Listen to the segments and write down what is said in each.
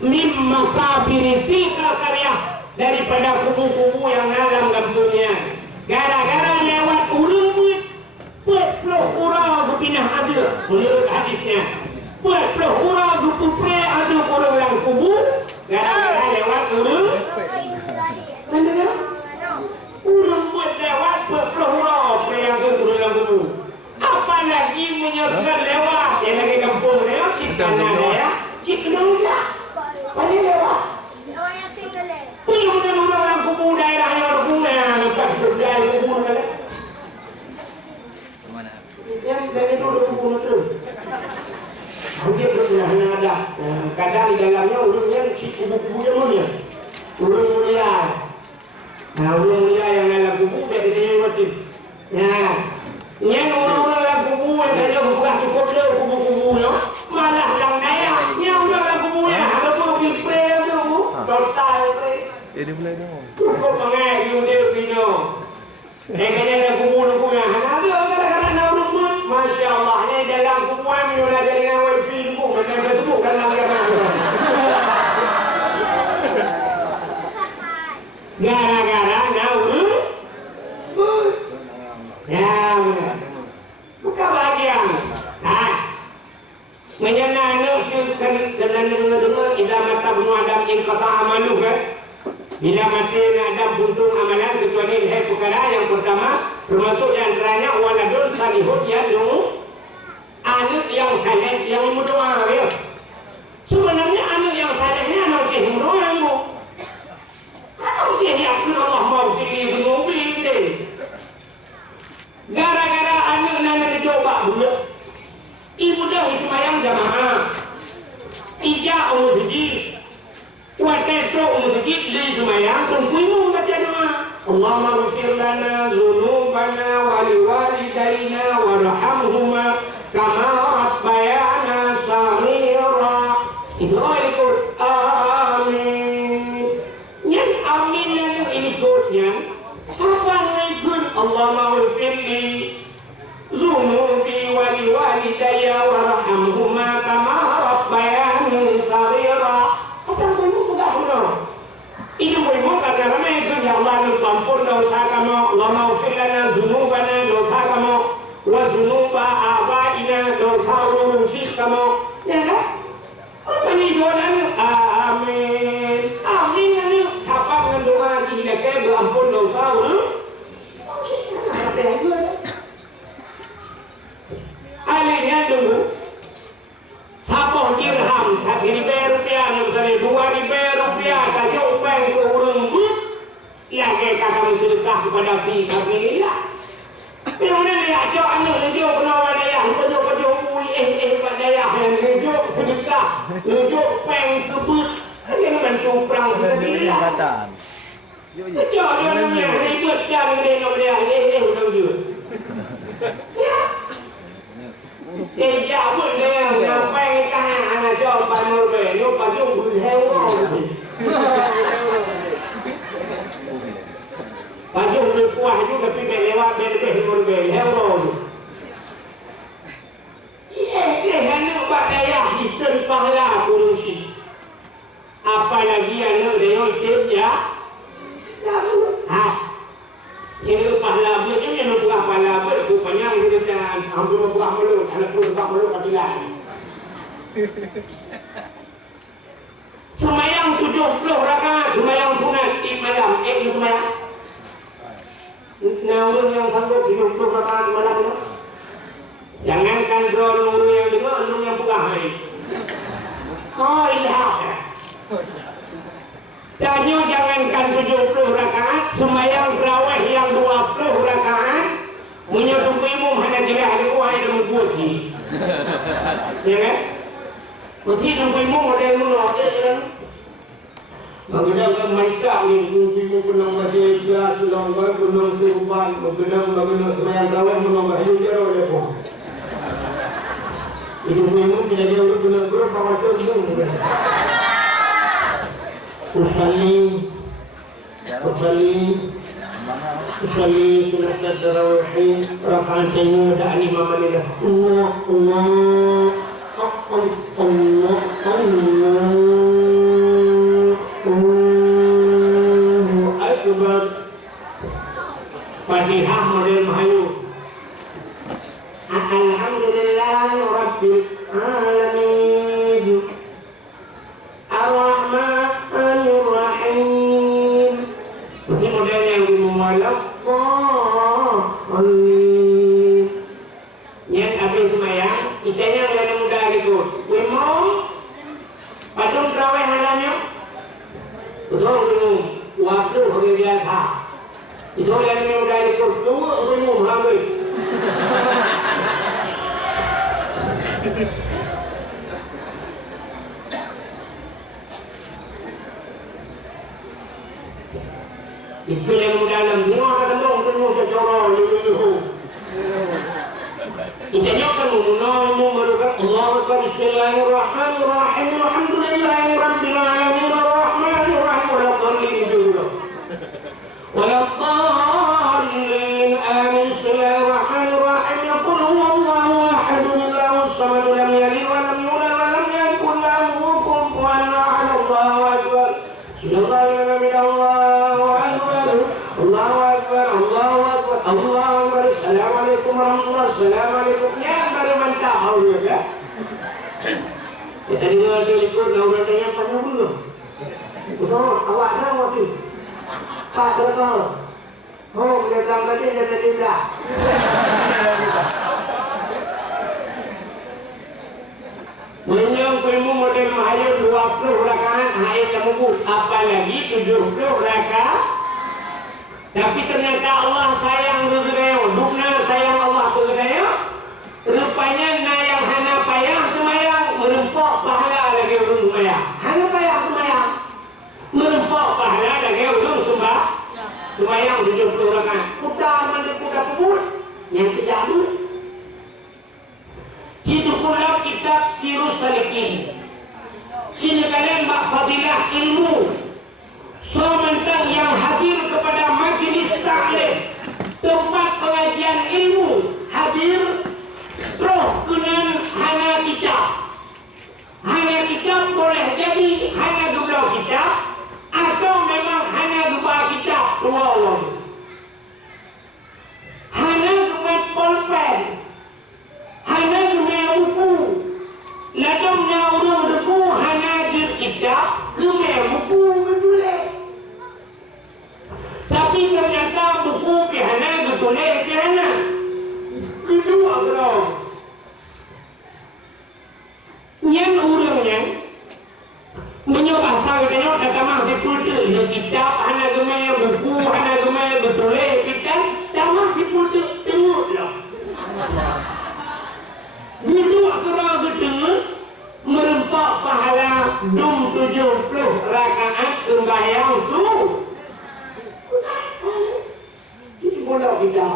mimma kabiri tingkah karya daripada kubu-kubu yang dalam dunia. Gara-gara lewat urut puluh urang berpindah ada menurut hadisnya. Puluh urang berpupre ada orang yang kubu gara-gara lewat urut. Mendengar? Urut buat lewat puluh urang yang orang yang kubu. Apalagi menyerahkan lewat yang lagi kampung lewat ciptaan ya. Ciptaan enggak. Paling lewat. Punya orang yang kubu daerah yang berguna lepas berjaya kubu mana? Mana? Yang dari dulu kubu itu. Dia berguna ada. Kadang di dalamnya urutnya si kubu-kubunya mulia. Urut mulia. Nah urut mulia yang dalam kubu dia tidak mati. Nah, yang orang-orang yang kubu yang dia bukan cukup dia kubu-kubunya malah yang daya. Yang orang yang kubunya ada pun pilpres tu total. Ini boleh dong. Cukup mengai dia pino. Kayaknya ada kubu-kubunya. Ada kadang-kadang nak urut. Masya Allah ni dalam kubuan mula dari wifi tu macam tu bukan lama-lama. Gara-gara nak urut. Ya, bukan bagian. Nah, menyenangkan kan dengan dengar ilah mata bunuh Adam yang kata amalu kan. Bila mati Adam buntung amalan kecuali hai perkara yang pertama termasuk di antaranya waladun salihun yad'u, anak yang saleh yang berdoa ya. Sebenarnya anak yang salehnya anak yang berdoa bu. Anak yang Allah mau pilih mobil deh. Gara-gara anak nana dicoba dulu. Ibu dah semayang jamaah. Ija umudji. Wateto umudji li semayang tunggu baca doa. Allahumma ighfir lana dzunubana wa liwalidayna warhamhuma kama rabbayana shaghira. Itu ikut amin. Yang amin ini ikutnya. Apa ikut Allahumma ighfir li dzunubi wa liwalidayya warhamhuma kama rabbayani shaghira. Apa itu sudah benar? Itu boleh karena itu ya Allah ampun dosa kamu, Allahumma ighfir lana dzunubana dosa kamu wa dzunuba abaina dosa urusi kamu. Ya kan? Apa ini doanya? Amin. Amin ini apa dengan doa kita ke ampun dosa alihnya dulu sapong dirham Rp1.000 misalnya Rp2.000 kasih upeng ke urung ya kayak kakak sedekah kepada si sabilillah. Kemudian dia ajak anak dia penawan daya penuh pada daya yang tunjuk sedekah tunjuk upeng sebut dia bantu perang sabilillah. Kejap dia namanya ribut dan dia udah juga. Ya pun dia sampai kan anak jauh panur be, lu pajung berheo. Pajung berkuah juga tapi lewat berheo berheo. Iya, anak badaya hitam pahala kurusi. Apalagi anak dia kerja. Kira pahala dia ni nak buat pahala rupanya kita jangan ambil buat malu, anak buat malu katilan. Semayang 70 rakaat, semayang sunat malam, semayang. Namun yang sanggup 70 rakaat malam itu. Jangankan drone yang dengar, yang buka hari. Oh iya. Tanya jangankan 70 rakaat, semayang terawih yang 20 rakaat, menyebut imam hanya tidak ada kuah yang membuatnya. Ya kan? Mesti sampai imam ada yang menolak, ya kan? Menggunakan mereka ni, imam penang baca ikhlas, penang surban, penang semayang terawih, penang bahaya jauh dia pun. Itu imam tidak dia untuk penang berapa macam tu. Usalli sunat tarawih rakaatain dan imam adalah Allah Betul tu waktu hari biasa. Itu yang udah ikut dua umum habis. Itu yang dalam semua ketemu secara dulu. Kita nyokkan merupakan Allah Akbar Bismillahirrahmanirrahim Alhamdulillahi Rabbil Alamin Ar-Rahmanirrahim Waladdallin Amin Bismillahirrahmanirrahim Qul huwallahu ahad Allahus samad lam yalid wa lam yulad wa lam yakul lahu kufuwan ahad Allahu Akbar Subhanallahu Akbar Allahu Akbar Allahu Akbar Allahu Akbar Assalamualaikum warahmatullahi Assalamualaikum ya baru mentah ya. Kita dengar ikut dah tanya tanya dulu. Betul, awak dah waktu. Pak betul. Oh, dia datang tadi dia tidak. Menyang ilmu model mahayat 20 rakaat ayat kamu apa lagi 70 rakaat. Tapi ternyata Allah sayang begitu, dukna sayang Allah begitu. Rupanya na yang hana payah semayang merempok pahala lagi ulun semayang. Hana payah semayang merempok pahala lagi ulun semayang 70 rakaat. Kuda mandi kuda kubur yang kejamur. Itu pula kitab Sirus Salikin. Sini kalian bak fadilah ilmu. Sementara yang hadir kepada majlis taklim tempat pengajian ilmu hadir roh kenan hanya kitab boleh jadi hanya dua kitab atau memang hanya dua kitab dua orang hanya dua pulpen hanya dua buku ladangnya urung buku hanya juz kitab dua buku betul. Tapi ternyata buku pihana betulis pihana kedua bro yang urangnya menyoba saya kata mah dipulter ya kitab hana gemaya buku hana gemaya betulis kitab sama dipulter tengok lah kedua bro betul merempak pahala 70 rakaat sembahyang subuh. Bodoh kita.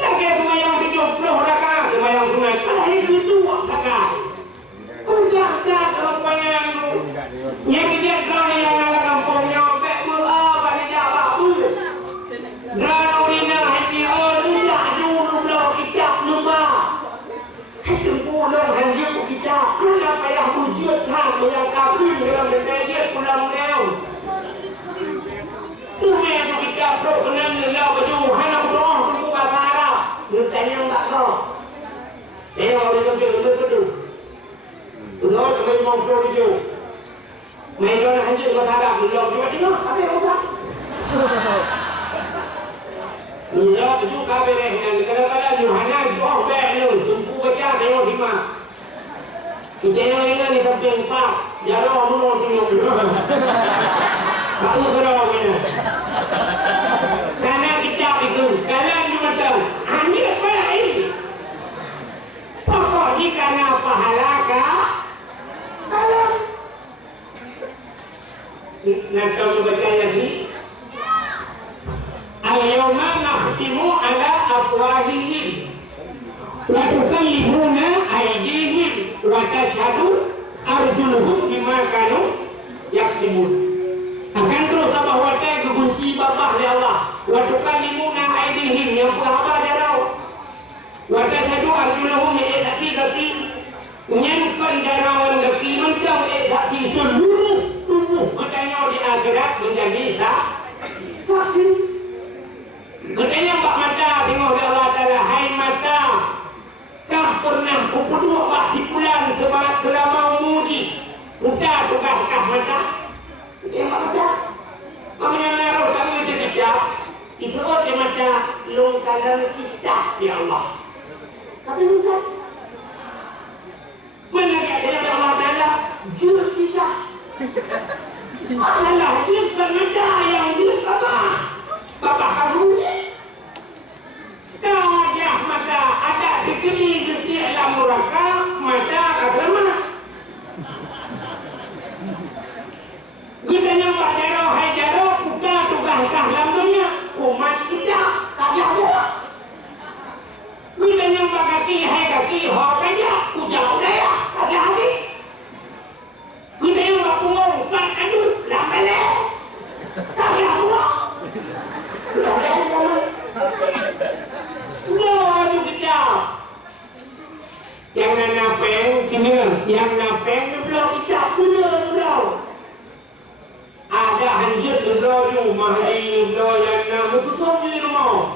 Lagi semayang 70 rakaat, semayang sunat. Ada itu dua rakaat. Ujak kalau pengen lu. Yang dia kerana yang ada kampungnya, bek mula balik jawab pun. Kerana urina hati tidak dulu belah kita lupa. Hati pulang hanya kita. Kenapa yang wujud hak yang kafir yang berbeza pulang down. Tuhan yang kita pro kenan lelah baju hanya berdoa untuk bahasa Arab. Nutanya tak tahu. Saya mau dia tu. Betul, kami mau pro itu. Mereka nak hancur bahasa Arab. Lelah juga tengok, apa yang usah? Lelah baju kafir yang kadang-kadang Yohana doa baik tu. Tumpu baca tengok hima. Kita yang ingat ni sampai 4. Jarang menurut tengok. Kamu berapa punya? Karena kitab itu, kalian juga tahu, hanya baik. Pokoknya karena pahala kah? Kalau nak kamu baca lagi. Al-yawma nakhtimu ala afwahihim wa tukallimuna aydihim wa tashhadu arjuluhum bima kanu yaksibun. Akan terus apa wadah kekunci babah ya Allah. Waktu kalimuna aidihim yang berapa jarau. Wadah satu arjulahum sakti menyanyikan jarawan gaki macam sakti seluruh tubuh makanya di akhirat menjadi saksi. Makanya Pak Mata tengok Allah Ta'ala, hai mata, kau pernah kedua waktu bulan selama umudi. Udah tugaskah mata? Dia macam kami yang naruh kami itu tidak itu dia macam longkaran kita ya Allah. Tapi bukan mana dia Allah Ta'ala jujur kita Alah, dia sengaja yang dia bapak kamu kajah maka ada dikeli setiap dalam muraka masa kata mana kita nyampak jaro hai jaro buka tugas dalam dunia umat kita kajah juga kita nyampak kaki hai kaki ho kajah ujau daya kajah hati kita nyampak punggung kan aduh lamele kajah juga Aduh kejap. Yang nak napeng kena, yang napeng ni belum kejap belum. Ada hanjut belum rumah ni belum yang nak betul di rumah.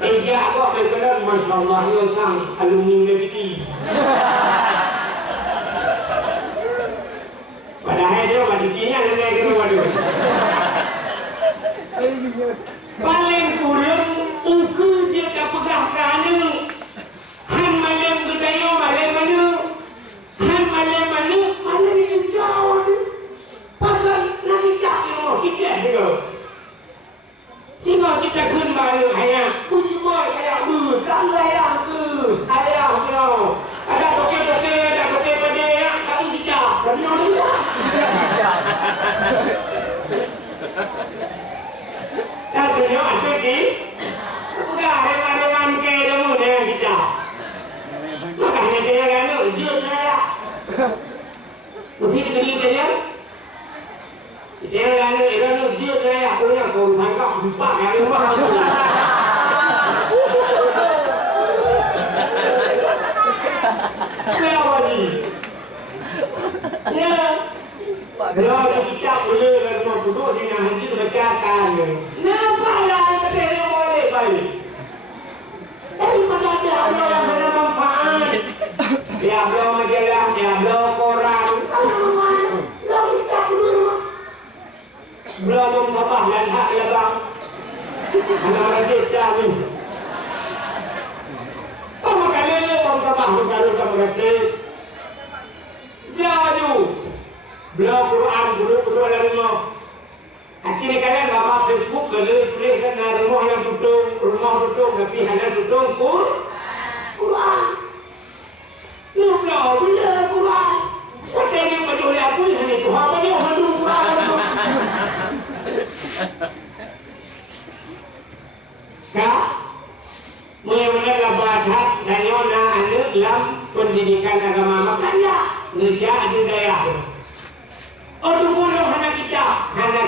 Tiga kok berkenan masya-Allah ya sang alumni negeri. Padahal dia badinya nenek kena waduh. Paling kurang uku dia tak pegah kerana han malam budaya malam mana han malam mana malam ni jauh pasal nak cak rumah kita juga sehingga kita kun baru ayah puji boy kayak kan ayah ayah ada toke-toke ada toke-toke kami bijak benar juga Satunya masuk di udah hewan-hewan ke demo dengan kita makanya dia kan dia saya mesti diberi dia kan dia saya punya kau tangkap empat yang rumah siapa ni ya kalau kita boleh rumah duduk dengan henti bercakap kenapa lah kita boleh balik daripada dia yang bermanfaat dia belum majalah dia belum koran belum kita belum sabah dan hak lebang anak rajin kami maka dia belum sabah bukan sama rajin dia aju belum Quran dulu dari rumah akhirnya kalian bawa Facebook tulis kan rumah yang tutup tapi hanya tutup Quran lu belum bila Quran katanya peduli aku hanya Tuhan apa dia orang dulu Quran kak mulai-mulai bahat dan yona anak dalam pendidikan agama makanya nerja adudaya oh tunggu hanya kita namanya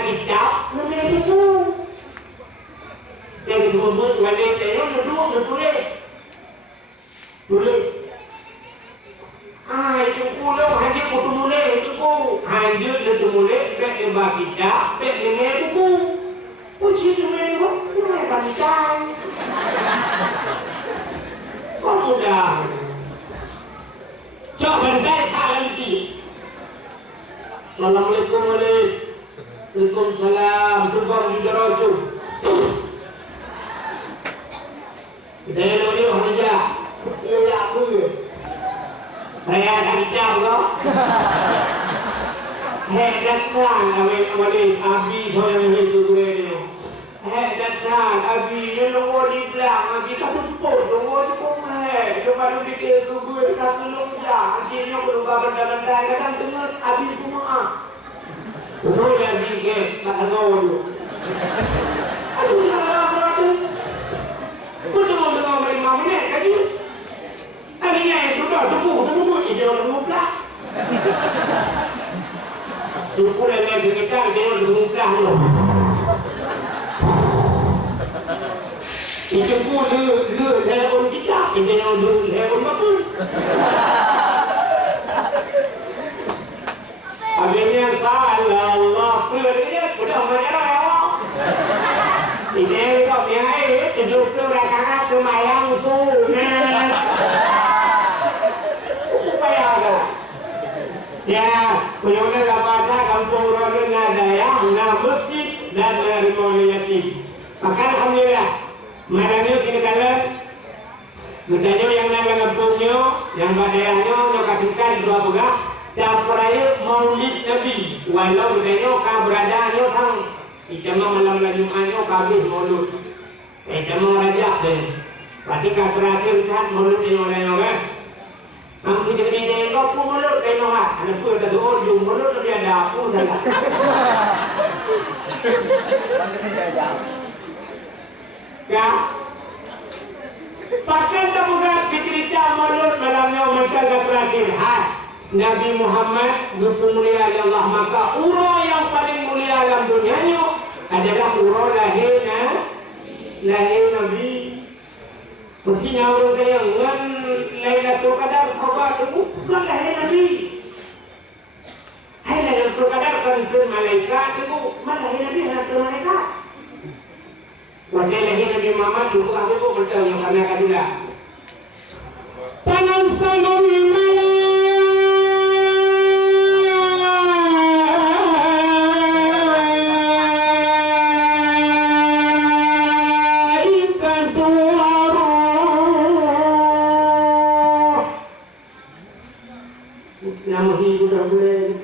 itu yang disebut wanita itu tulis itu pulau hanya kutulis itu hanya tulis bebas kita bebas itu puji tulis itu panjang kok mudah coba bandai tak lagi Assalamualaikum Waalaikumsalam Tuhan juga Rasul kita yang boleh hanya ya aku saya akan jam loh datang awal abi saya itu gue ni datang abi ni nombor di belakang kita tumpuk nombor di rumah dia baru dikira gue satu nombor akhirnya berubah benda-benda kadang dengar abi semua betul lagi ke tak tahu aduh aduh betul dengan 5 minit tadi tadinya itu dah tunggu dia orang muka tunggu lagi kita dia orang muka itu pun lu telepon kita ini yang dulu telepon betul akhirnya salah Allah dia sudah menyerah ya ini kok biaya hidup tu rakangan semayang sunat supaya apa ya punya lapasa kampung Rodon ada ya masjid dan rumah yatim maka alhamdulillah malamnya kini kalian budaya yang nama kampungnya yang badayanya nak kasihkan dua bulan dan perayaan Maulid Nabi. Walau denyo ka beradanya tang ijama malam Jumatnya kabeh Maulid. Ijama rajak deh. Ketika terakhir kan Maulid denyo kan. Ang pinagdinay ko po Maulid denyo ha. Ano po yung doon yung Maulid na ada po dala. Ya. Pakai taburan dicerita Maulid malamnya masalah terakhir. Nabi Muhammad bermulia Allah, maka uro yang paling mulia dalam dunia ini adalah uro lahir Nabi. Mestinya orang yang ngan Lailatul Qadar sahabat itu bukan lahir Nabi. Hai Lailatul Qadar kan malaikat itu mana lahir Nabi hantu malaikat. Wajah lahir Nabi Muhammad dulu aku itu betul yang kami akan juga. Tangan salur nama hidup dah boleh.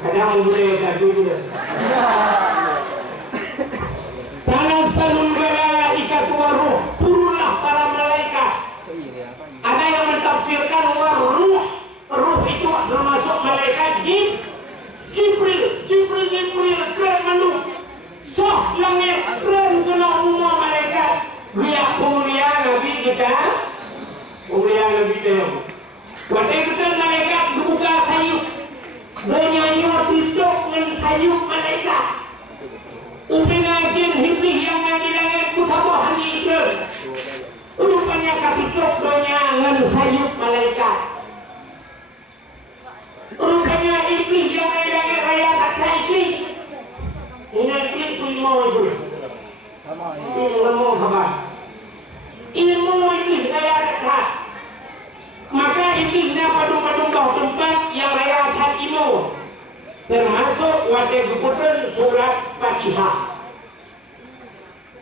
Kadang boleh, kadang boleh. Tanam salun malaikat waruh, turunlah para malaikat. Ada yang mentafsirkan waruh, ruh itu termasuk malaikat Jibril keren manuk. Soh langit keren kena umum malaikat. Dia mulia Nabi kita, mulia Nabi kita. Waktu itu malaikat buka sayup, bernyanyi tutup dengan sayup malaikat. Upengajin hibih yang ada di langit kusabahan itu. Rupanya katutup dengan sayup malaikat. Rupanya iblis yang ada di langit raya kata iblis. Ini iblis ilmu itu. Ilmu apa? Ilmu iblis raya kata. Maka iblisnya padung-padung bawah tempat yang raya hatimu, termasuk wajah keputusan surat Fatihah.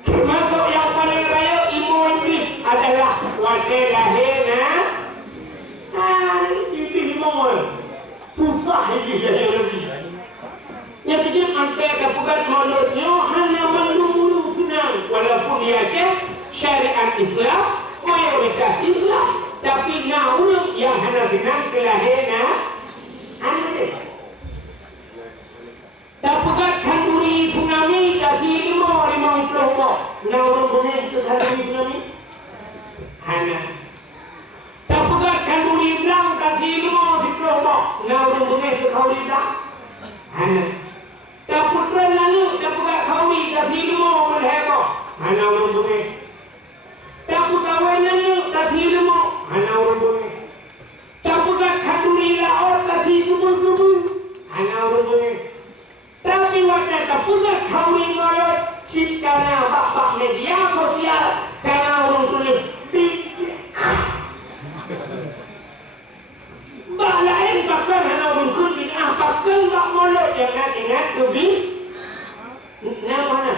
Termasuk yang paling raya ilmu iblis adalah wajah lahirnya iblis mohon susah iblis lebih. Yang kecil sampai kepukat mulutnya hanya menunggu senang, walaupun dia syariat Islam, mayoritas Islam. Tapi naur yang hendak senang kelahirnya anda. Tapukat kanduri tsunami kasi lima puluh. Naur bunyi itu kanduri tsunami. Hana. Tapukat kanduri bilang kasi 50. Naur bunyi itu kau tidak. Hana. Tapukat lalu tapukat kau kasi 50 berhego. Hana urun bunyi. Tapukat lalu kasi 50. Hana urun bunyi. Tapukat kanduri laor kasi subur. Hana urun bunyi. Tapi waktu tapukat kanduri ngolot ciptanya bak media sosial karena urun tulis bak lain bahkan hana urun tulis bahkan bak ngolot jangan ingat lebih nama mana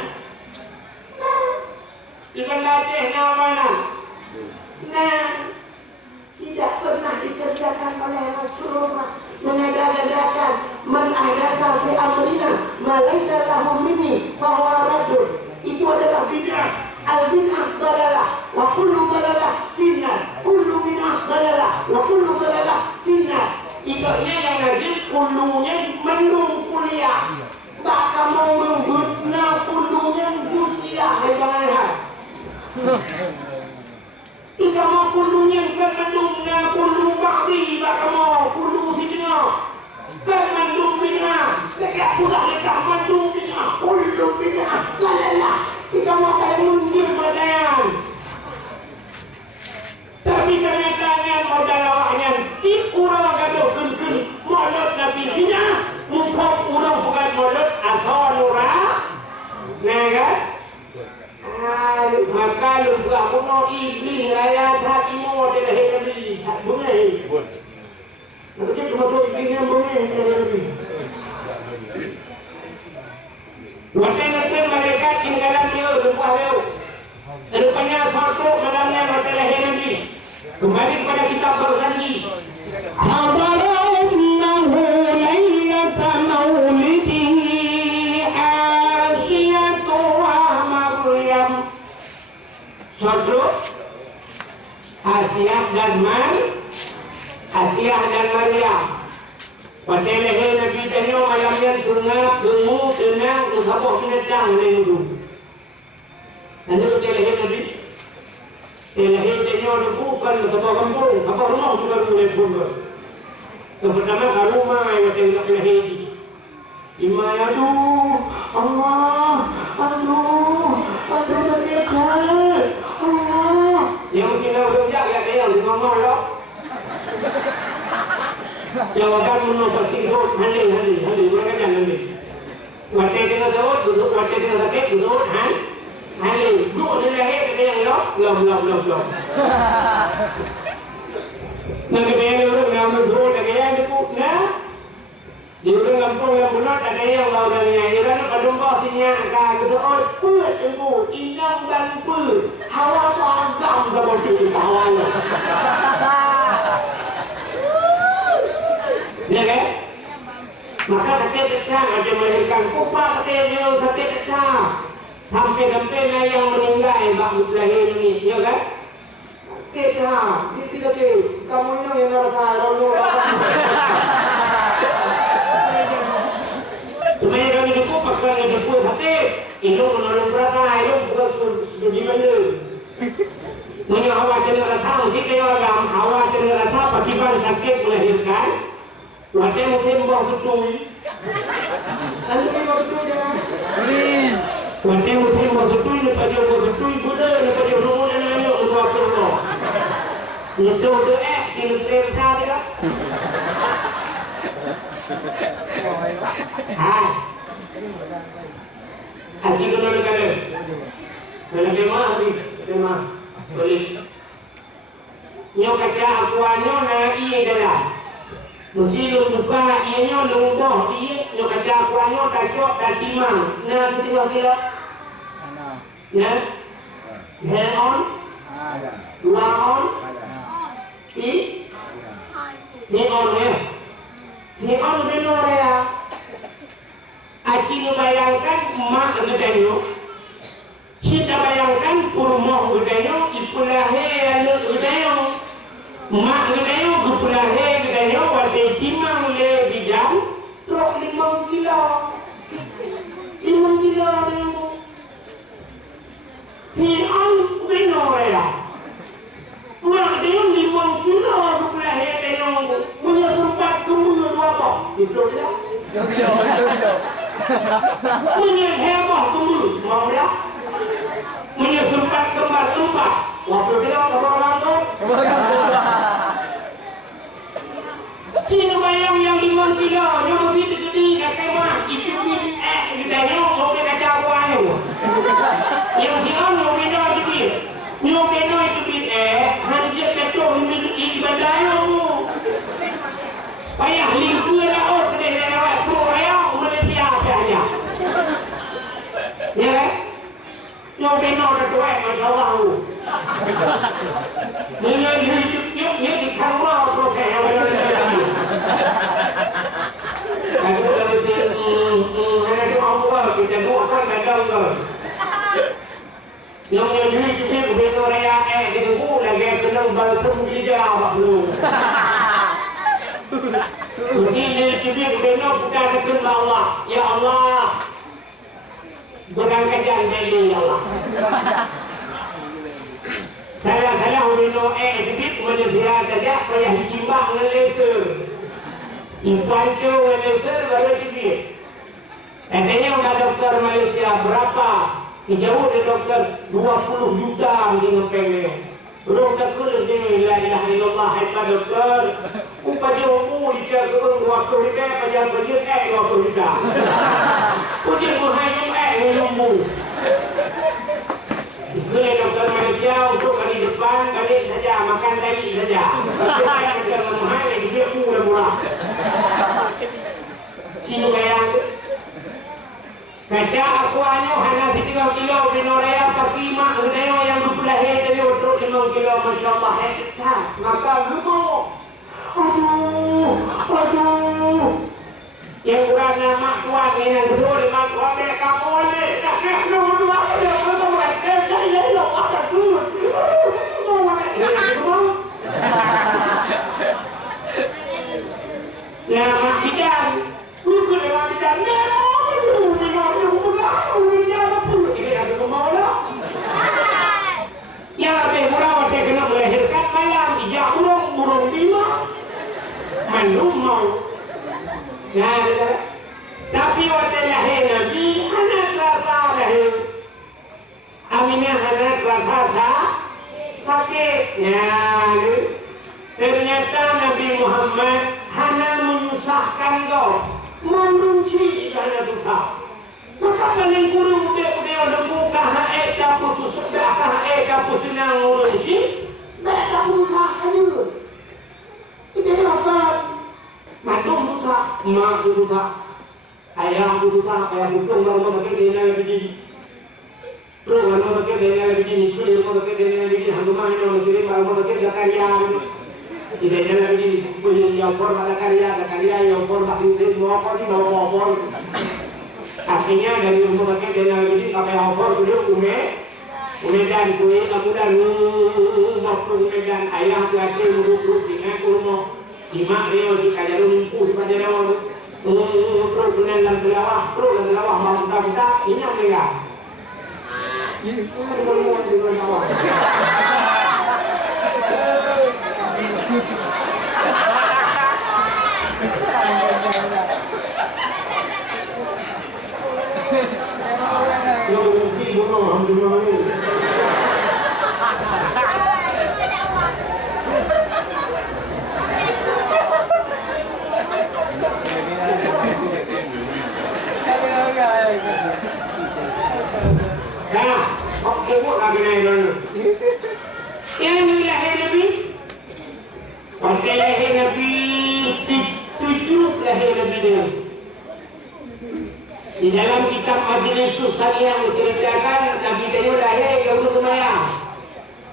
ikan laceh nama mana tidak pernah dikerjakan oleh Rasulullah mengadakan menadasa fi amrina malaysa lahum minni bahwa radul itu adalah bid'ah al-bid'ah dalalah wa kullu dalalah finnar kullu bid'ah dalalah wa kullu dalalah finnar. Ikutnya yang najis kullunya mendung kuliah baka mau mengguna kullunya kuliah bagaimana ika mau kullunya mendung na kullu ba'di baka mau kullu fitnah kan mendung bid'ah dekat pula dekat mendung bid'ah kullu bid'ah dalalah ika mau kayak mundur badan Asia dan Maria. Pada leher Nabi tanya malam yang sunat, gemuk, tenang, usapok senetang lenggu. Nanti pada leher Nabi, leher tanya bukan ketua kampung, apa rumah juga boleh pun. Pertama ke rumah yang tengok leher. Imai aduh, Allah, terdekat, Allah. Yang kita berjak ya dia yang ngomong loh. Jawaban menurut tidur, hari, mereka jangan ni. Waktu kita jawab, duduk, waktu kita sakit, duduk, hari, duduk di leher dia yang loh. Nanti dia orang duduk, dia duduk, di orang kampung yang benar ada yang lawannya. Iran pada bawah sini akan berdoa put ibu inang dan put hawa panggang seperti kita awalnya. Ya kan? Maka sakit tetap ada melahirkan kupak katanya sakit tetap sampai yang meninggal bagus lahir ini, ya kan? Kita kamu ini yang rasa lalu. Sebenarnya kami dukung pasangan yang dukung hati itu menolong berapa, itu bukan studi mana punya awal jenis rata jika orang awal jenis rata pakiban sakit melahirkan wajah mungkin bawa ketui nanti bawa ketui jangan wajah mungkin bawa ketui lepas dia bawa ketui buda lepas dia rumah dan ayo untuk apa itu ini terasa tidak haji kena negara tema boleh nyok kaca akuanyo na iye dalam mesti buka iye lumpuh iye nyok kaca akuanyo kacok dan timang na kira-kira ya hand on dua on ini on ya ini on benar ya. Aci bayangkan mak gedeyo, kita bayangkan purmoh gedeyo, ipulahe anak gedeyo, mak gedeyo, ipulahe gedeyo, wate timang le bijam, truk 5 kilo, 5 kilo dulu. Tiang benar ya. Mak gedeyo 5 kilo, ipulahe gedeyo, punya sempat kumur 2 bok, itu dia. Yo. Punya heboh dulu, mau ya? Punya sempat kembar tempat. Waktu kita kabar kampung. Cina bayang yang 5 kilo, yang begitu gede, kakek mah, itu kita nyok, mau kaca akuanyo. Yang siang mau beda itu, nyok beda itu hanjir ketua di badanyo. Payah lingkup lah, kedai lewat tu, ayah Malaysia saja. Ya, nyok beda ketua, masya Allah. Dengan hidup nyok di kamar proses yang ada. Aku dah mesti, ada tu apa? Kita buat kan kadang tu. Yang hidup ni berbeza raya, kita buat lagi senang balsam lidah apa belum. Mesti hidup berbeza bukan kepada Allah. Ya Allah, berangkat janji ya Allah. Saya hubungi sedikit menyediakan saja saya himbak dengan laser. Impanco dengan laser baru sedikit. Katanya udah dokter Malaysia berapa? Jauh dari dokter 20 juta mungkin pengen. Belum terkulit ni la ilaha illallah hebat dokter. Upaya umur dia turun 20 juta, pajak berjut 20 juta. Ujian menghayam umur. Boleh dokter Malaysia untuk kali depan kali saja makan tadi saja. Tapi dokter mahal dia murah. Sini bayang. Kaca aku hanya 3 kilo binorea tapi mak gedeyo yang berpelahe dari untuk 5 kilo masya Allah hektar. Maka gemuk. Aduh. Yang kurang nama kuat ini yang kedua di mak kuat mereka boleh. Dah dua dia betul. Saya ada dulu. belum mau. Nah, tapi waktu lahir Nabi anak rasa lahir. Aminah anak rasa sakit. Ya, ternyata Nabi Muhammad hanya menyusahkan kau, membenci hanya susah. Maka paling kurung dia udah buka haek dapur susuk dah haek dapur senang urus ni, dah dapur susah aja. Ini apa? Macam susah, mak susah, ayah susah, ayah bukan orang pakai dia nak begini. Terus orang pakai dia nak begini, terus orang pakai dia nak begini. Hantuman orang kirim orang pakai dia karya. Tidak nak begini, punya yang por pada karya yang por makin semua por ni bawa por. Artinya dari rumah pakai dana begini pakai hopor dulu umedan kue kemudian waktu umedan ayah tuh urut dengan kurma lima reo di kajarun pun pada reo pro dengan lawah mau kita ini apa ya? Ini kurma di bawah. Di dalam kitab Majelis Susahiyah menceritakan Nabi Dayud lahir ke Umayah.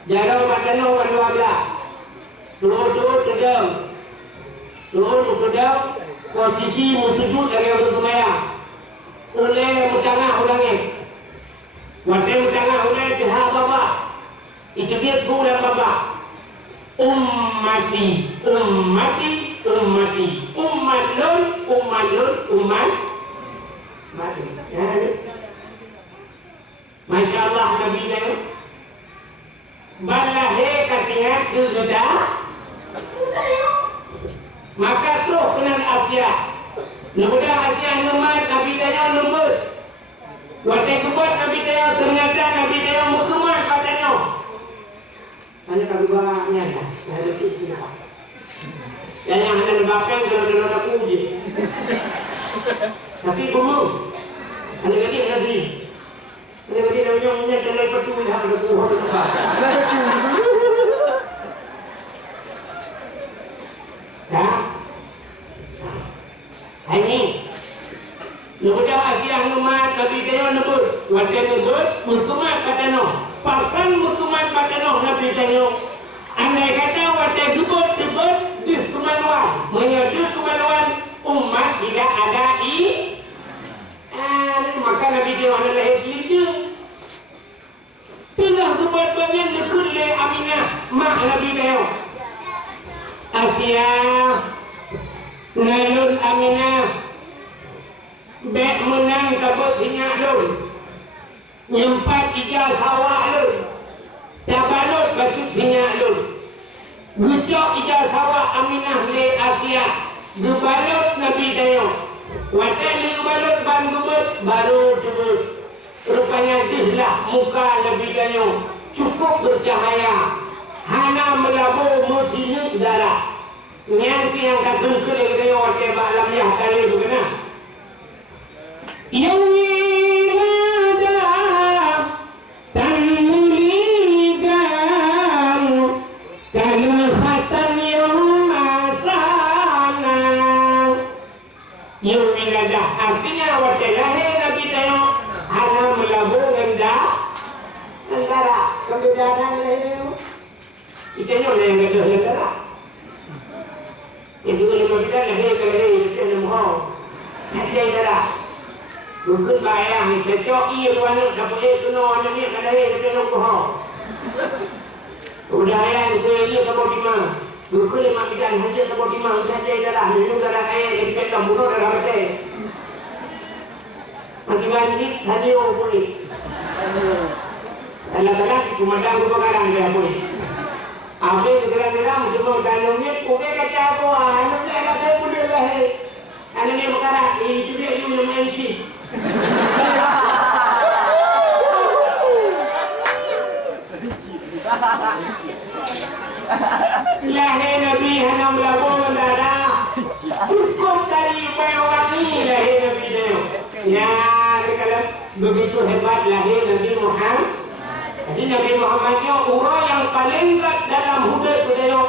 Jarang matano wan-wabla. Turut kedam. Posisi musujud dari Umayah. Oleh mutangah ulangnya. Waktu mutangah ulangnya pihak bapa. Itu dia sebuah bapa. Ummati. Masya Allah Nabi Dayud balahir katanya sudah maka terus kenal Asia kemudian Asia nomad Nabi Dayud lembus waktu kebuat Nabi Dayud ternyata Nabi Dayud mukemah katanya hanya kabarnya ada kisah yang hanya lebahkan kalau ada puji tapi belum ada lagi namanya selai petu dah ada pohon ya ini kemudian Asia Numat Nabi Dayud nebut wajah nebut muslimat katanya pakan muslimat katanya Nabi Dayud andai kata wajah sebut diskumanwan menyebut kumanwan umat tidak ada maka Nabi Dayud adalah hijau tengah kebuat-buatnya nekule Aminah mak Nabi Dayud Asia Nalun Aminah bek menang kabut hinyak lun nyempat ijal sawah lun tabalut basut hinyak lun gucok ijal sawah Aminah le Asia gubalut Nabi Dayud wadah gubalut ban gubut baru dubut rupanya dihlah muka Nabi Dayud cukup bercahaya hana melabur musinyuk darah yang kagum ke dia wakil ba'lam yang kali bukan yang ada tanmuligan kanhatan yang asana yang ada artinya wakil lahir Nabi Dayud hana melabur rendah negara kebedaran lahir itanya oleh yang gaduh negara yang juga lima kita lahir ke lahir itu yang mau hati darah bukan bayang cocok iya tuan dapat kena anak ni ke lahir itu yang mau udah ayah itu iya kamu di mana bukan lima kita hasil kamu di mana hati darah minum darah kaya jadi kita bunuh darah mati mati hanya orang boleh kadang-kadang kumandang kebakaran dia boleh apa yang segera-segera menjemput dalamnya kuda kacau anak dia kata isi. Lahir Nabi hanya melakukan darah. Cukup dari wangi lahir Nabi dia. Ya, kalau begitu hebat lahir Nabi Muhammad. Jadi Nabi Muhammadnya orang yang paling berat dalam hidup beliau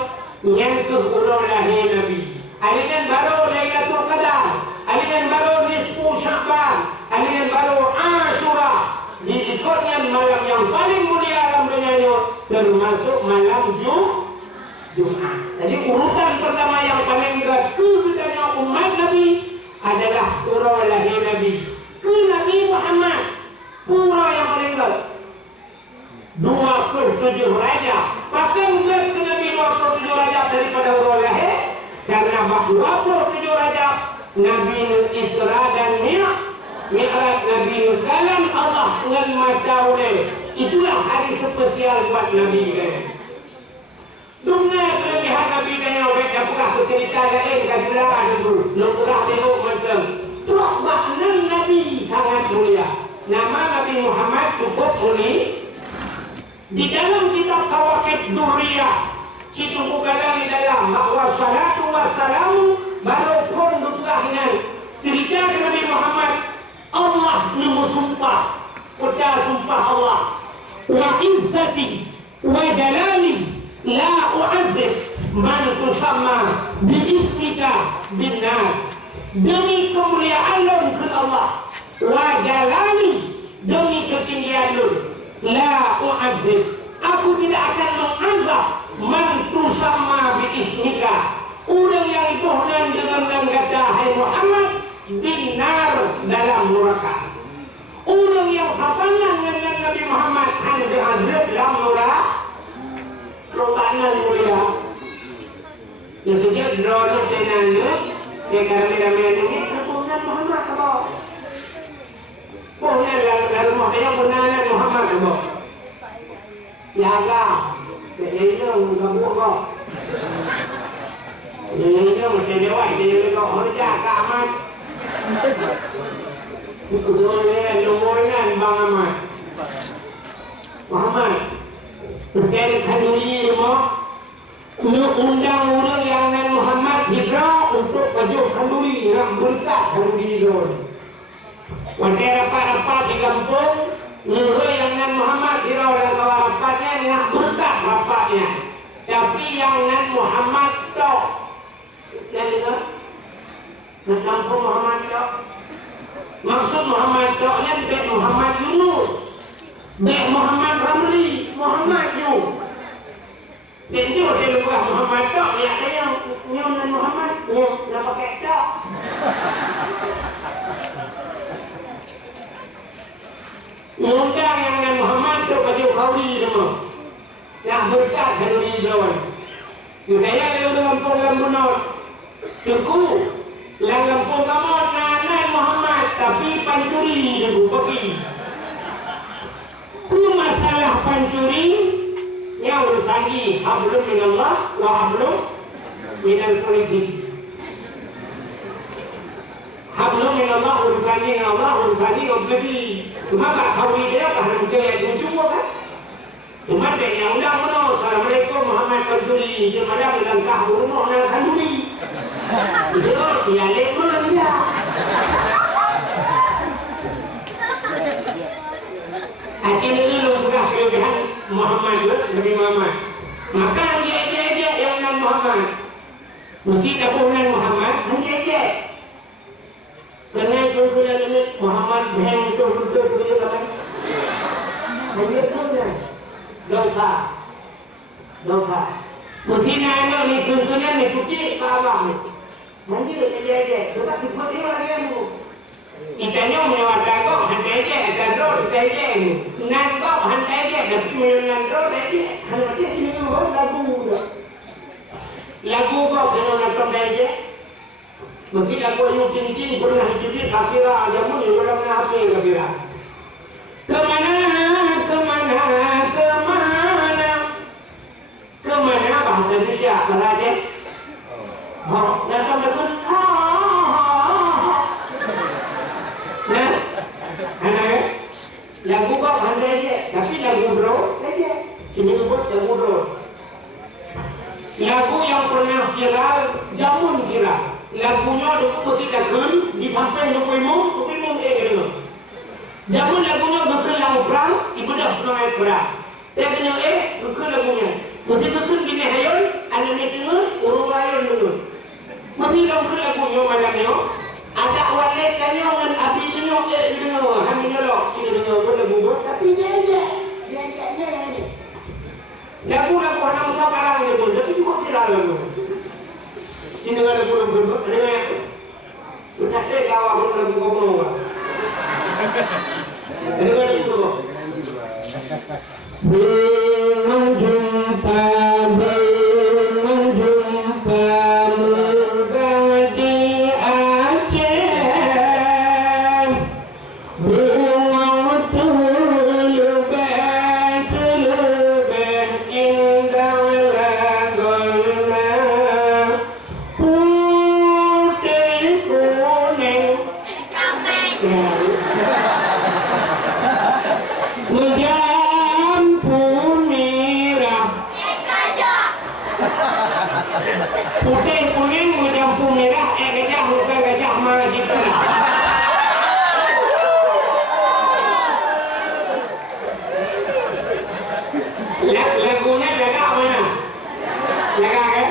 yang ke orang lahir Nabi. Aliran baru Lailatul Qadar, aliran baru Nisfu Sya'ban, aliran baru Asyura. Diikutnya malam yang paling mulia dalam dunia termasuk malam Jumat. Jadi urutan pertama yang paling berat kepadanya umat Nabi adalah orang lahir Nabi. Ke Nabi Muhammad, pura yang paling berat. 27 raja. Bahkan berat ke Nabi 27 raja daripada orang lahir. Karena 27 raja Nabi Isra dan Mi'raj Nabi kalam Allah dengan mata oleh. Itulah hari spesial buat Nabi kan. Dunia kelebihan Nabi dan yang baca pula cerita lain kajian dulu. Lepas tengok macam tuak bahnan Nabi sangat mulia. Nama Nabi Muhammad cukup mulia. Di dalam kitab Tawaqid Durriyah situ bukan di dalam wassalatu wassalamu baru pun duduhnya cerita Nabi Muhammad Allah memusumpah kuda sumpah Allah wa izzati wa jalali la u'azzib man tusamma bi ismika binnar demi kemuliaan ke Allah wa jalali demi ketinggian la u'azzib aku tidak akan mengazab man tusamma bi ismika orang yang dihormati dengan kata hai Muhammad binar dalam neraka. Orang yang hafalan dengan Nabi Muhammad hanya diazab dalam neraka. Rotanan mulia. Yang sejak drone tenangnya dia kami ini kepunan Muhammad kau. Punan dalam yang benar Muhammad kau. Ya lah. Jadi itu enggak bohong. Jadi itu macam dewa, jadi kalau orang jaga amat. Kemudian lumurnya bang amat. Muhammad, terkait kandungi mau, lu undang orang yang nan Muhammad hijrah untuk baju kandungi, nak berkat kandungi itu. Wajar apa-apa di kampung. Nurul yang nan Muhammad dirau dan kawan-kawannya nak berkat bapaknya. Tapi yang nan Muhammad tok. Jadi tak? Nak kampung Muhammad tok. Maksud Muhammad toknya Bek Muhammad Yunus. Bek Muhammad Ramli. Muhammad Yu. Jadi dia lupa Muhammad tok. Ya saya yang nan Muhammad. Nak pakai tok. Mengundang yang dengan Muhammad itu baju kauli semua. Yang berkat kandungi jawan. Saya lewat kampung Lambunot. Tuku. Lang kampung kamu nanan Muhammad. Tapi pancuri juga pergi. Itu masalah pancuri. Yang urusan ini. Hablum minallah wa hablum minal politik. Hablum minallah urusan ini Allah urusan ini bagi. Cuma tak tahu dia bahan dia yang cuma kan. Cuma dia yang undang mana. Assalamualaikum Muhammad Karduli. Dia malam langkah rumah nak kanduli. Dia lekor dia. Akhirnya dulu bekas kelebihan Muhammad Nabi Muhammad. Maka dia yang nan Muhammad. Mesti dapunan Muhammad dia. Senang kumpulan ini Muhammad Beng itu betul kan? Hanya tu dosa. Mungkin ada ni kumpulan ni cuci kawan. Mungkin dia. Kita cuci lagi tu. Itanya menyatakan kau hantai je, kadro hantai je. Nan kau hantai je, tapi menyatakan hantai je. Kalau macam ini orang lagu kau kena nak hantai je. Mungkin aku yang tinggi pernah jadi kafirah ajamu ni orang nak apa kafirah? Kemana bahasa Indonesia bahasa? Datang betul. jamun kira lagunya dulu ketika gun di sampai nukimum gitu jamun lagunya betul yang perang ibu dah senang perang dia kena betul lagunya betul gini hayun anak ni tengah urung lain dulu masih betul lagunya macamnya ada wale kanyo dengan api jenok dengar kami nyolok sini dengar betul tapi dia lagu anak musa karang ni pun tapi juga tidak lagu sini ada pulang berbut ada yang sudah kawan pun lagu ngomong ada yang itu menjumpa di Aceh bunga tulubah indah lagona putih kuning putih kuning mencampur merah gajah bukan gajah mana kita lagunya jaga mana jaga kan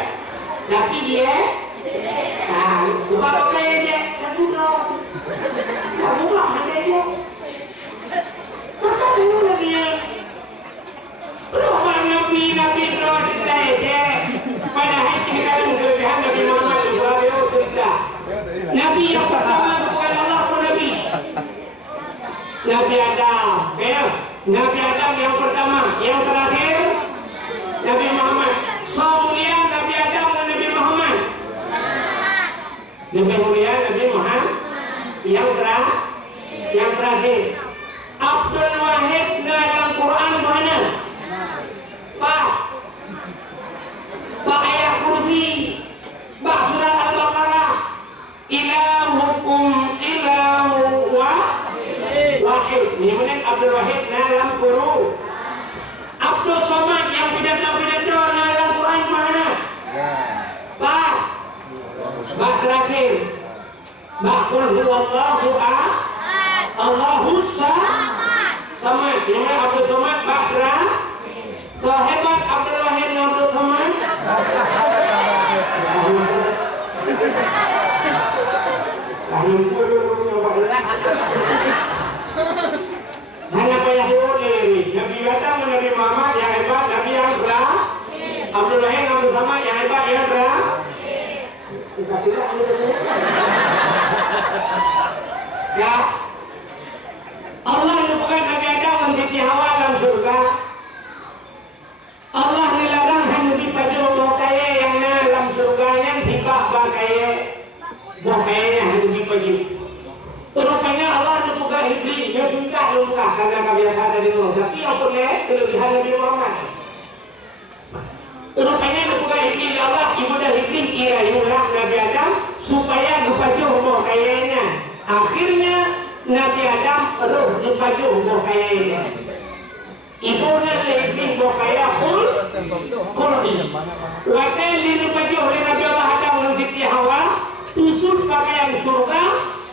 tapi dia buka pakai aja lagu dong lagu lah ada dia maka dulu lagi berapa nabi terus kita aja pada hari kita kelebihan Nabi Muhammad SAW cerita Nabi yang pertama bukan Allah pun Nabi Nabi Adam Nabi Adam yang pertama yang terakhir Nabi Muhammad mulia Nabi Adam dan Nabi Muhammad lebih mulia Nabi Muhammad yang terakhir Abdul Wahid dalam Quran mana Pak ayat kursi Pak surat Al-Baqarah ilahukum ilahu wahid ini benar Abdul Wahid dalam Quran Abdul Somad yang pidato dalam Quran mana Pak terakhir Pak Qul huwallahu ahad Allahus samad ini Abdul Somad Pak sehebat Abdul Wahid dan Abdul Somad hanya payah boleh Nabi Adam dan Nabi Muhammad yang hebat Nabi yang berah Abdul Wahid dan Abdul Somad yang hebat yang berah ya Allah menyebutkan Nabi Adam dan Siti Hawa dalam surga Allah dilarang hanya dipaju bokaya yang dalam surganya dibak bakaya bokayanya hanya dipaju rupanya Allah juga iblis dia minta luka karena kebiasaan dari Allah tapi yang boleh kelebihan Nabi Muhammad rupanya juga iblis Allah ibadah iblis kira yulah Nabi Adam supaya dipaju bokayanya akhirnya Nabi Adam roh dipaju bokayanya ibunya iblis bokaya kulli wakil dipaju oleh Nabi Allah Adam dan Siti Hawa tusuk pakaian surga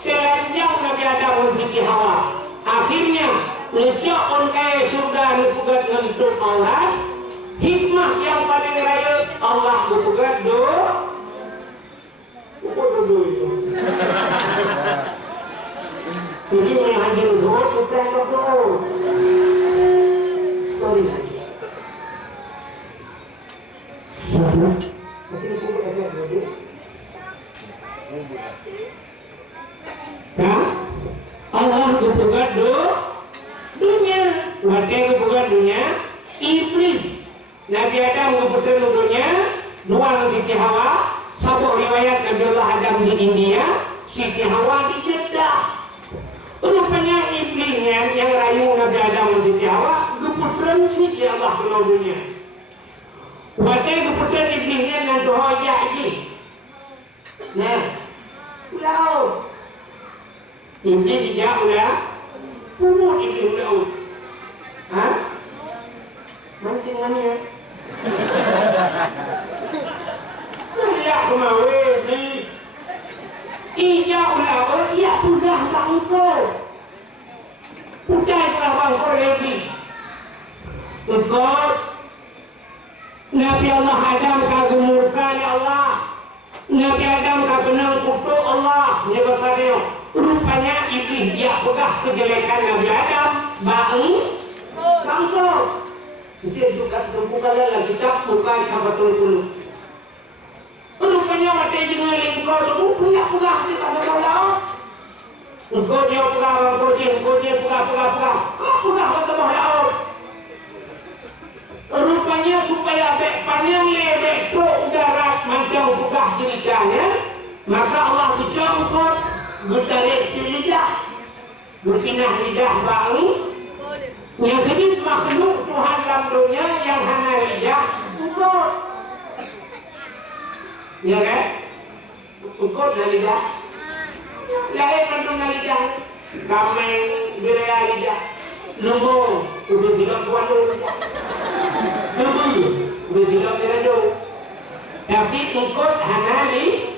telanjang Nabi Adam dan Siti Hawa akhirnya lecok onkai surga dipugat untuk aurat hikmah yang paling raya Allah dipugat do itu jadi menghadir do bukan do sorry masih kubur efek dulu Allah kebukat dunia wakil kebukat dunia iblis Nabi Adam kebukat dunia dua Siti Hawa satu riwayat Nabi Allah Adam di India Siti Hawa di Jeddah rupanya iblisnya yang rayu Nabi Adam dan Siti Hawa kebukat Siti Allah keluar dunia wakil kebukat iblisnya dan doa jadi nah pulau iblis dia udah pungut iblis udah mancing mana ya kemawe ni. Iya ulah orang iya sudah bangko. Sudah bangko lagi. Engkau Nabi Allah Adam kagum murka ya Allah. Nabi Adam kagum kutuk Allah. Dia berkata, rupanya iblis dia pegah kejelekan Nabi Adam. Bangko. Dia juga terbuka lagi tak bukan sama betul-betul. Rupanya mati dengan lingkau tu punya pegah di pada malam. Engkau dia pegah, engkau dia pegah. Kau pegah pada malam. Rupanya supaya panjang lebek tu udara macam pegah jenikanya. Maka Allah bijak engkau bertarik di lidah. Berpindah lidah bau. Yang jenis makhluk Tuhan dalam dunia yang hanya lidah engkau. Ya kan? Ukut dari lidah. Lain mandung dari lidah. Kameng beraya lidah. Lembu udah bilang tuan dulu. Lembu udah bilang dia dulu. Tapi ukut hanya di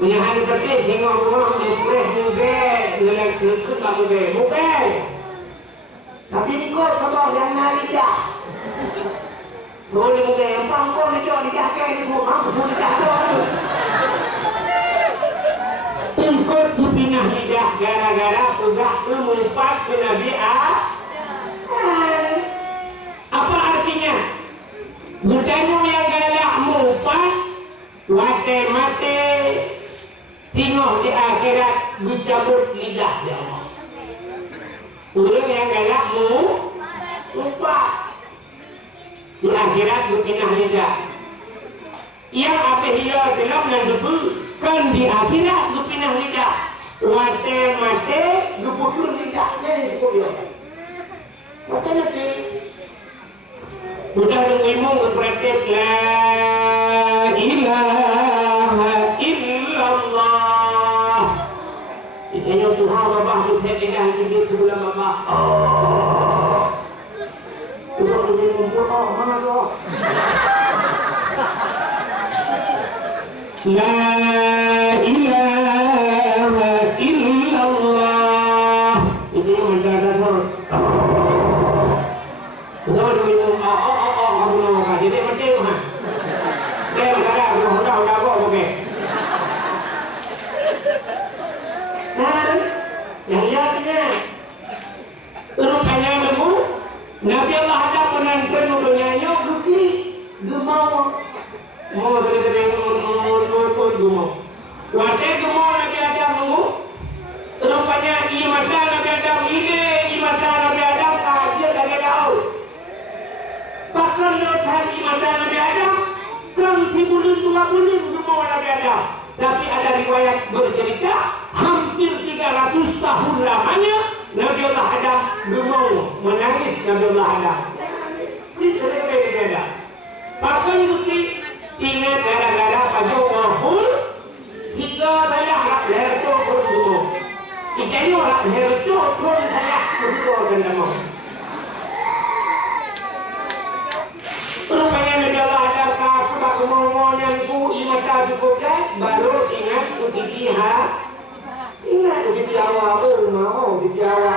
punya hanya seperti tengok-tengok muka ngelak ikut lah muka. Tapi ukut sebab hanya lidah. Boleh muka yang pangkor ni cok lidah ke ni bukan lidah tu. Engkau dipinah lidah gara-gara pegah melipat ke Nabi Apa artinya? Bukanmu yang galak melipat mate-mate tengok di akhirat dicabut lidah dia Allah. Orang yang galak melipat di akhirat berpindah lidah. Yang apa dia dalam dan debu kan di akhirat berpindah lidah. Mate-mate berputus lidahnya ini dia. Mate-mate. Sudah dengimu berpraktik la ilaha illallah. Isanya Tuhan Bapak berpraktik lidah ini sebelum Bapak. Untuk lebih kumpul, mana tu? La ilaha illallah. Ini yang menjaga tu. Kita lebih kumpul, kamu nak jadi penting kan? Saya berkata, udah kok, okey. Dan yang artinya, rupanya mengu. Nabi Allah ada penantun dunianya gugi gemau. Mau beri gemau. Waktu gemau Nabi ada mengu. Rupanya imata Nabi Adam ini imata Nabi Adam kajian dari kau. Bahkan dia cari imata Nabi Adam kan 10 20 gemau Nabi Adam. Tapi ada riwayat bercerita hampir 300 tahun lamanya Nabi Allah Adam gemau menangis Nabi Allah Adam. Ini berbeda. Pakai bukti ingat gara-gara pada wahul tiga saya harap leher tu pun gemau. Kita ini orang leher tu pun saya berdoa dan gemau. Rupanya Nabi Allah Adam kaku tak gemau yang ku imata cukup baru ingat kutiki ingat di Jawa mau di Jawa.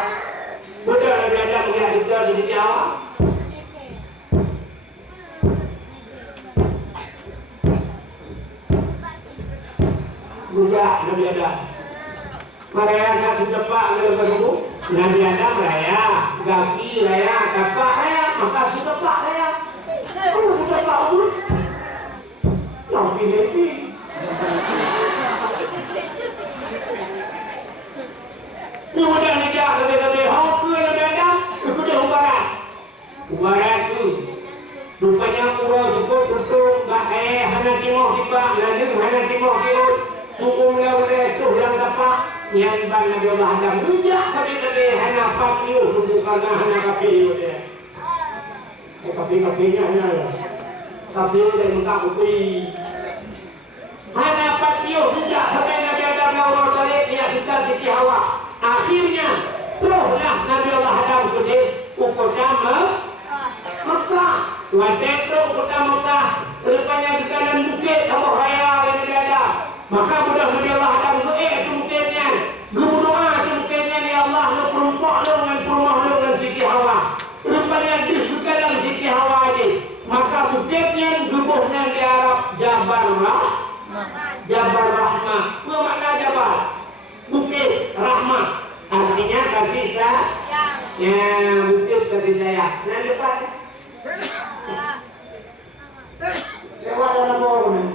Betul Nabi Adam melihat kita di Jawa. Budak Nabi Adam. Mereka tak sedepak lalu Nabi Adam raya, kaki raya, kapak raya, maka sedepak raya. Kalau sedepak pun, yang pilih. Kemudian dia lebih hok Nabi Adam kepada ubarat. Ubarat tu rupanya urang cukup betul bahaya hana cimoh dibak lanjut hana cimoh diut suku mulai tu yang dapat yang bang Nabi Allah Adam rujak sampai hana pakiu bukan hana kapiu dia. Kapi-kapinya hanya kapi dari muka putih. Hana pakiu rujak sampai Nabi Adam lawan balik dia kita Siti Hawa. Akhirnya teruslah Nabi Allah Adam ke kota Mekah. Waktu itu kota Mekah rupanya di kanan bukit sama raya Maka mudah-mudahan Allah akan kemungkinnya berdoa kemungkinnya ya Allah lo perempuan lo dengan perumah lo dengan Siti Hawa rupanya di dalam Siti Hawa ini maka bukitnya tubuhnya di Arab Jabal Rahmah apa makna Jabal? Bukit Rahmah artinya kasih sayang bukit kasih sayang nah depan lewat dalam orang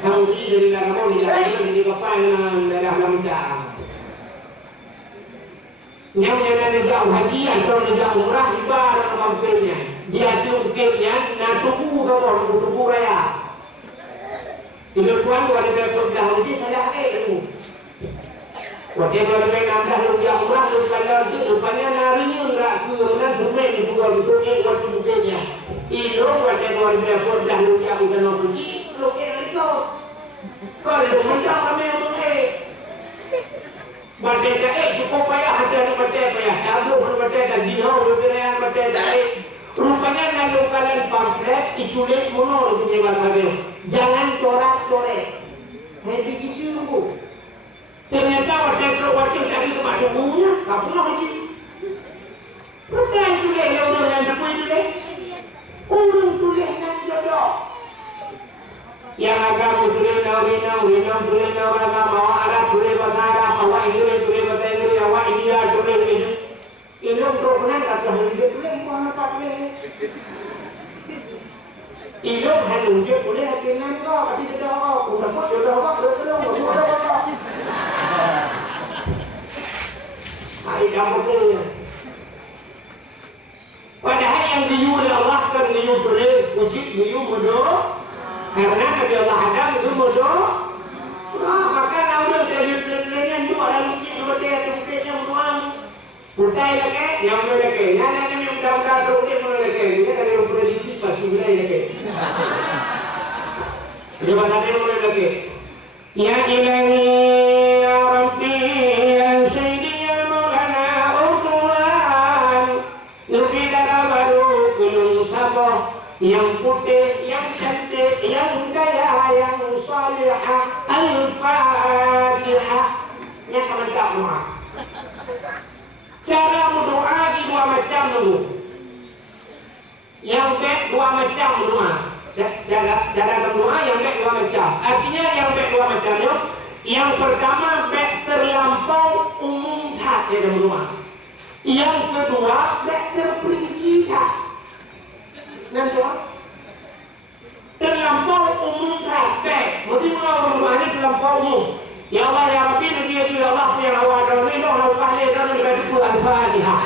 kamu jadi kamu di bapak yang daerah Lamjang. Yang ada jauh haji atau jauh umrah ibarat maksudnya. Dia sungkitnya, nah tubuh kamu tubuh raya. Tiga tuan tu ada berdah haji saya itu. Waktu itu ada nambah lu jauh umrah rupanya narinya enggak kemudian semua itu betulnya waktu bukitnya. Itu waktu itu ada berdah lu jauh dan pergi. Kalau macam kami yang boleh baca cukup payah hati baca payah aduh baca jihau berkira baca rupanya kalau kalian pamflet diculik mono di bahasa dia jangan corak-coret nanti kicau ternyata waktu dari tempat tubuhnya kamu lagi bukan tulis yang orang yang tulis urung tulis yang jodoh yang agama tulis rinau tulis agama Arab tulis bahasa Arab awak Inggris tulis bahasa Inggris awak India tulis ini untuk benar kata hujud tulis mana pakai ilmu hujud tulis dengan kau tapi tidak kau sudah kau belum hari kamu tulis padahal yang diuji Allah kan diuji tulis diuji bodoh karena Nabi Allah Adam itu bodoh maka naudul dari pelatihan itu ada mungkin bukitnya beruang butai lagi yang lagi nana yang mudah-mudah terus lagi ini dari prediksi pasti mulai lagi coba tadi mulai lagi ya ilahi ya Rabbi ya Sayyidi ya Maulana Tuhan nufidana baru kulun sabah yang putih, yang cantik, yang kaya, yang salihah, al-fatihah. Yang kementak doa. Cara berdoa di dua macam dulu. Yang baik dua macam doa. Cara berdoa yang baik dua macam. Artinya yang baik dua macam itu. Yang pertama baik terlampau umum tak dalam doa. Yang kedua baik terperinci tak. Nanti terlampau umum praktek. Mesti orang ini terlampau umum. Ya Allah ya Rabbi nanti itu ya Allah yang awal dan ini orang kaya dan juga itu Al-Fatihah.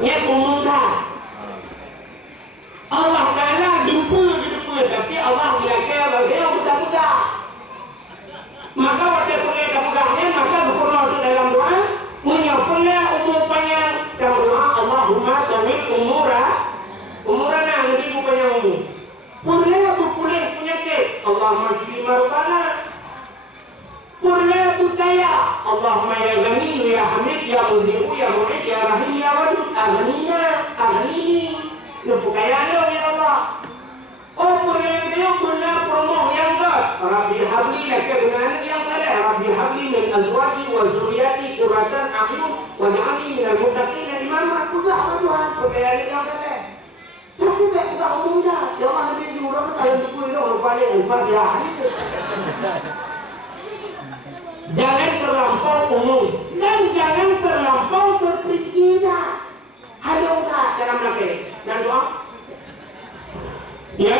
Ini umum tak. Allah Taala jumpa tapi Allah kira bagaimana buka-buka. Maka waktu buka-bukanya maka berdoa dalam doa menyapanya umumnya dalam doa Allahumma tawid umurana lebih bukannya umum pulih penyakit Allahumma shfi marqana pulih budaya Allahumma ya ghani ya hamid ya mudhi'u ya mu'id ya rahim ya wadud aghnini kekayaan ya Allah oh pulih dia benar promoh yang tak Rabbi habli laka gunanan yang saleh Rabbi habli min azwaji wa zuriyati qurratan a'yun waj'alni minal muttaqin imama sudah Tuhan kekayaan yang saleh tapi tak buka umumnya jangan lebih diurang kalian sepuluh orang paling umar ya jangan terlampau umum dan jangan terlampau terperinci ada tak cara memakai dan doa ya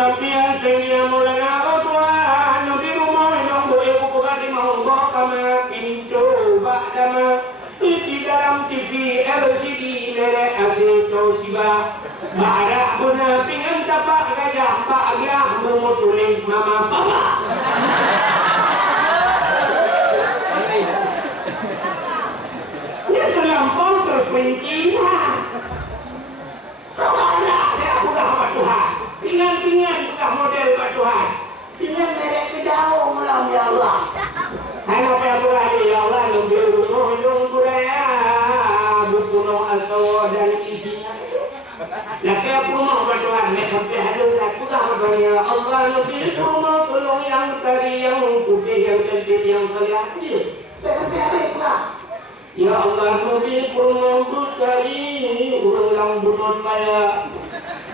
Rabbi ya Sayyidi ya Maulana Tuhan di rumah yang boleh buka di Allah kama pintu ba'dama di dalam TV LCD merek asli Toshiba Ma'arak guna pingan tapak gajah Pak Agah memutulis mama papa ini terlampau terperinci kemana saya buka sama Tuhan pingan buka model Pak Tuhan pingan merek kedaung lah ya Allah hanya apa Tuhan ya Allah lebih budaya buku no atau dan isinya nah kayak rumah berdoa nek sampai ada satu dah ya Allah lebih rumah tolong yang tadi yang putih yang cantik yang saleh sampai ada pula ya Allah lebih rumah tadi urang yang bunut maya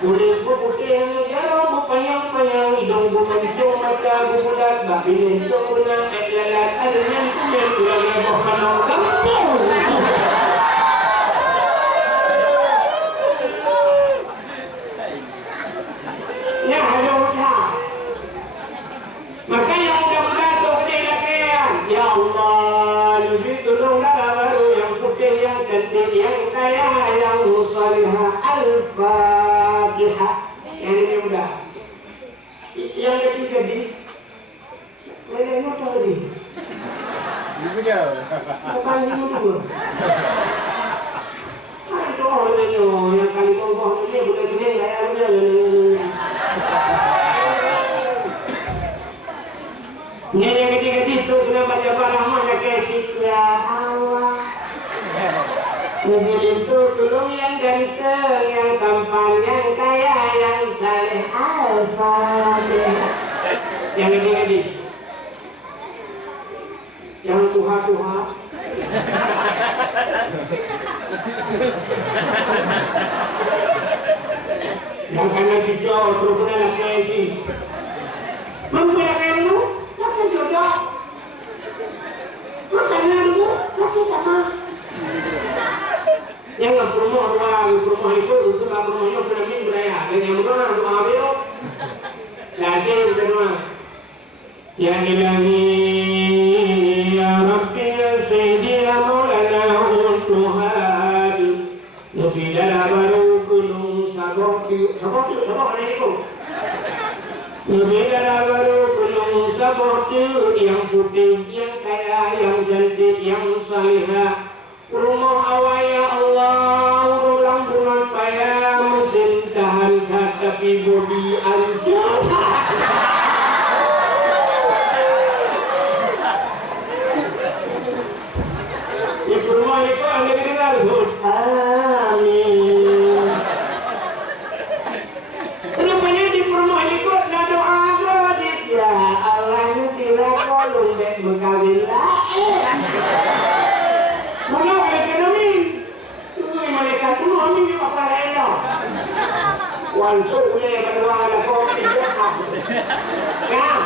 kulit putih yang jarang panjang hidung mencung mata budak babi itu punya elalat ada yang punya tulang bohong kampung. Ya Allah, maka yang mudah-mudahan tu kejadian ya Allah lebih tolonglah baru yang putih yang cantik yang kaya yang salihah al-Fatihah yang ini mudah yang ketiga di mana tahu di bukan ini dulu ada orang yang kali ngomong ini bukan ini kayaknya yang ketiga itu kena baca Rahman kasih ya Allah Nabi itu tolong yang ganteng, yang tampan, yang kaya, yang saleh al-Fatihah. Yang ini, yang tuha-tuha. Yang kanan hijau, teruknya laki lagi. Mempunyai lu, laki jodoh. Makanan lu, laki sama. Yang rumah itu untuk rumahnya sudah beraya. Dan yang mana untuk ambil, lagi kedua. Ya Ilahi, ya Rabbi, ya Sayyidi, ya Maulana, Tuhan. Nabi dalam baru gunung sabok itu. Nabi dalam baru gunung sabok yang putih, yang kaya, yang cantik, yang salihah. Rumah awaya Allah ulang bulan payah mesin tahan tapi bodi ancur. Di rumah itu anda dengar amin. Rupanya di rumah itu ada doa ya Allah ini tidak kolom dek berkawin lah. Mana ekonomi? Tuh mereka tuh amin di pasar itu. Wantu punya kedua ada kopi juga. Nah,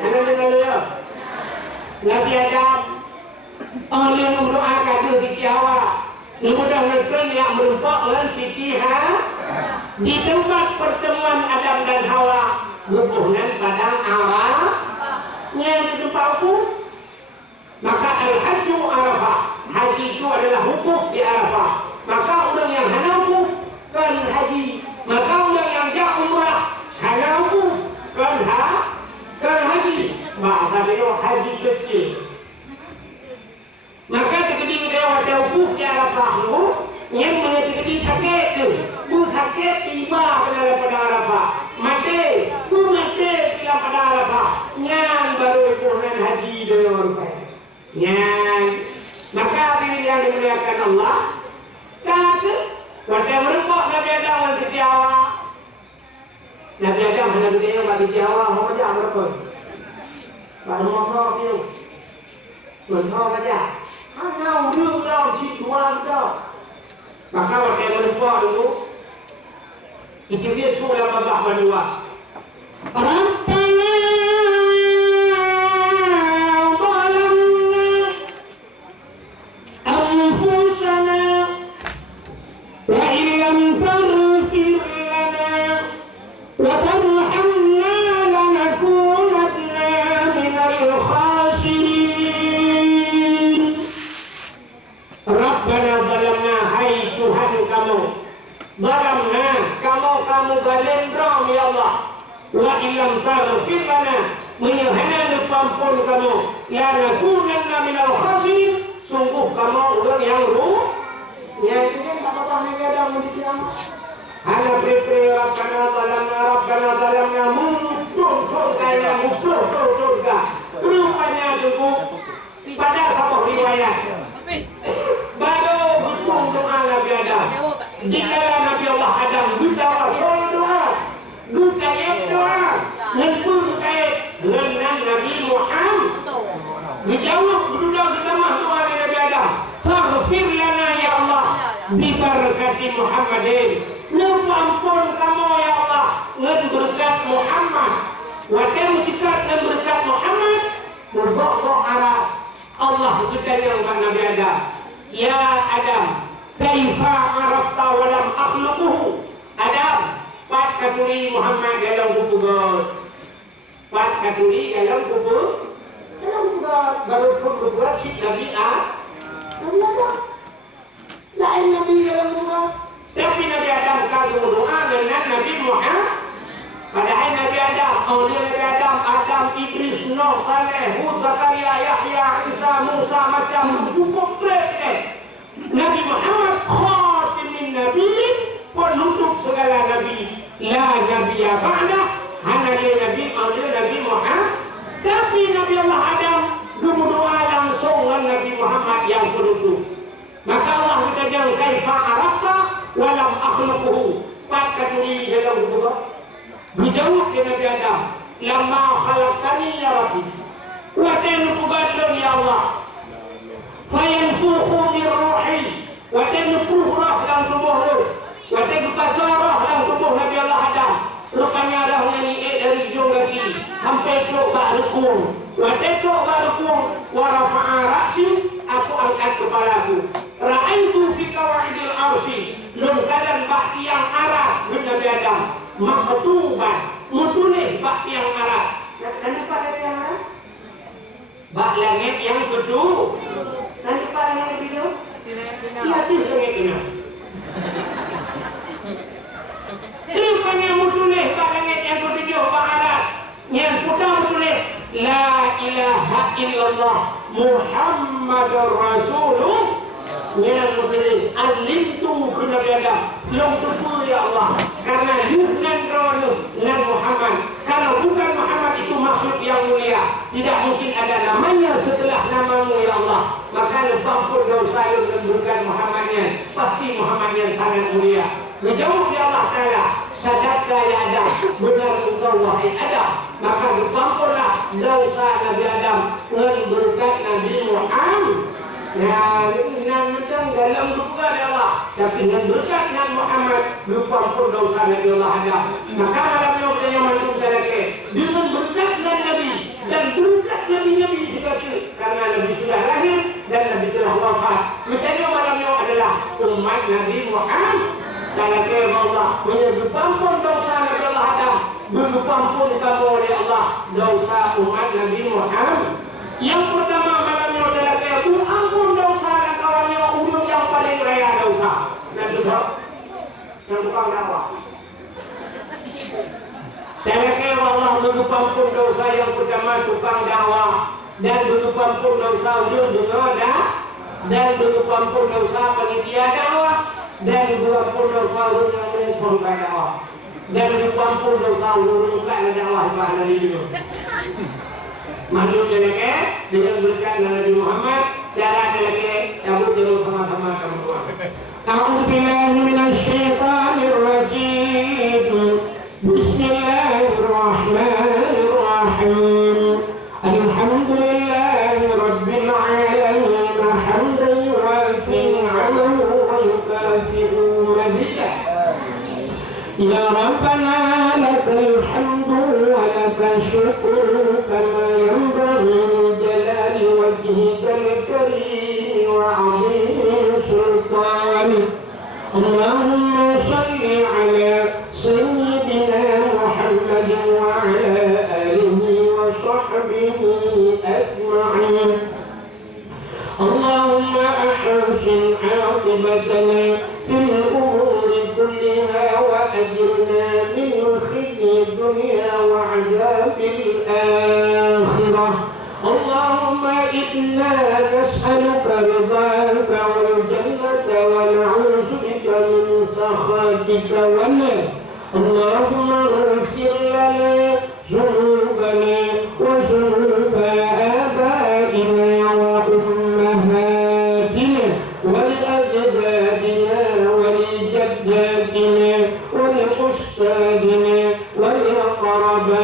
anda dengar dulu. Nabi Adam, Allah mendoakan di Jawa. Mudah-mudahan yang berempat dan Sitiha di tempat pertemuan Adam dan Hawa hubungan padang awal yang di tempatku. Maka al-hajju Arafah, haji itu adalah hukuf di Arafah. Maka orang yang hanawukuf kan haji, maka orang yang jak umrah hanawukuf kan haji. Bahasa dia haji kecil. Maka sekali dia ada hukuf di Arafah itu, yang menjadi sakit itu, bu sakit tiba pada Arafah, mati pada Arafah, yang baru ikutkan haji dengan yang maka ini yang dimuliakan Allah kata pada merempok Nabi Adam di Jawa Nabi Adam hanya dia di Jawa mau aja berapa pada motor itu motor aja hanya urut dah situan dah maka pada merempok dulu itu dia sudah babak berdua kamu balendrom ya Allah wa illam taghfir lana menyahana ampun kamu la nakunanna minal khasirin sungguh kamu orang yang yang itu kan apa yang ada menjadi hanya pre rabbana zalamna muncul kaya muncul surga rupanya tunggu pada satu riwayat baru bertemu Nabi Adam di dalam Nabi Allah Adam kita rasul doa kita yang doa nempur kait dengan Nabi Muhammad dijawab berdua bersama doa Nabi Adam faghfir lana ya Allah bi barakati Muhammadin ampun kamu ya Allah dengan berkat Muhammad wajah musikat dan berkat Muhammad berbok arah Allah bertanya kepada Nabi Adam ya Adam kaifa arafta wa lam akhluquhu Adam pat katuri Muhammad dalam kubur pat katuri dalam kubur baru kubur si Nabi lain Nabi dalam kubur tapi Nabi Adam kagum doa dengan Nabi Muhammad padahal Nabi Adam awliya Nabi Adam Idris Nuh Saleh Hud Zakaria Yahya Isa Musa macam cukup beres Nabi Muhammad khatimin nabiyyin penutup segala nabi la nabiyya ba'da hanya nabi awliya Nabi Muhammad tapi Nabi Allah Adam berdoa langsung dengan Nabi Muhammad yang penutup maka Allah bertanya kaifa arafta wa lam akhluquhu pat katuri dalam kubur dijawab dia Nabi Adam lama khalaqtani ya Rabbi wa tanqubadun ya Allah fayanfukhu min ruhi wa tanfuhu roh dalam tubuh lu wa tanqubasar roh dalam tubuh Nabi Allah Adam rupanya rohnya ni dari hidung kaki sampai ke ba'rukung wa tanfuhu ba'rukung wa rafa'a ra'si aku angkat kepalaku ra'aitu fi qawaidil arsy lungkadan bak yang aras Nabi Adam maktuban mutulis bak yang aras kenapa dari yang aras bak langit yang kedua kenapa langit yang kedua iya tu langit kena rupanya mutulis bak langit yang kedua bak aras yang kedua mutulis la ilaha illallah Muhammadur Rasulullah yang mutulis alimtu kena biada yang tubuh ya Allah karena yunan rono dengan Muhammad kalau bukan Muhammad itu makhluk yang mulia tidak mungkin ada namanya setelah namamu ya Allah maka lepampun dosa yang bukan Muhammadnya pasti Muhammad yang sangat mulia menjawab ya Allah Ta'ala sadaqta ya Adam benar engkau wahai Adam maka lepampunlah dosa Nabi Adam dengan berkat Nabi Muhammad ya, dengan macam dalam duka Allah tapi dengan berkat Nabi Muhammad lupa pun dosa Nabi Allah ada maka malam yang masuk ke dengan berkat Nabi dan berkat Nabi dibaca karena Nabi sudah lahir dan Nabi telah wafat makanya malam yang adalah umat Nabi Muhammad dalam firman Allah menyebut ampun dosa Nabi Allah ada berpampun kamu oleh Allah dosa umat Nabi Muhammad yang pertama malam yang adalah ampun dosa dan kawannya ulun yang paling raya dosa dan juga yang bukan dakwah saya kira Allah berpampun dosa yang pertama tukang dakwah dan berpampun dosa ulun juga dan berpampun dosa panitia dakwah dan berpampun dosa ulun yang mengumpulkan dakwah dan berpampun dosa ulun bukan dakwah pada diri masuk dengan berkat Nabi Muhammad cara lagi cabut dulu sama-sama kamu. A'udzubillahi minasyaitonir rajim. Bismillahirrahmanirrahim. Alhamdulillahi rabbil alamin hamdan yuwafi 'amahu wa yukafi'u mazidah. Ya Rabbana lakal hamdu wa lakal syukru kama yanbaghi jalali wajhikal karim wa 'azimi sultanik. Allahumma salli ala sayyidina Muhammad wa ala alihi wa sahbihi ajma'in. Allahumma ahsin 'aqibatana fil umuri كلها وأجرنا من خزي الدنيا وعذاب الآخرة. اللهم إنا نسألك رضاك والجنة ونعوذ بك من سخطك والنار. اللهم اغفر لنا ذنوبنا وذنوب آبائنا وأمهاتنا ولأجدادنا ولجداتنا ولأستاذنا ولأقرباتنا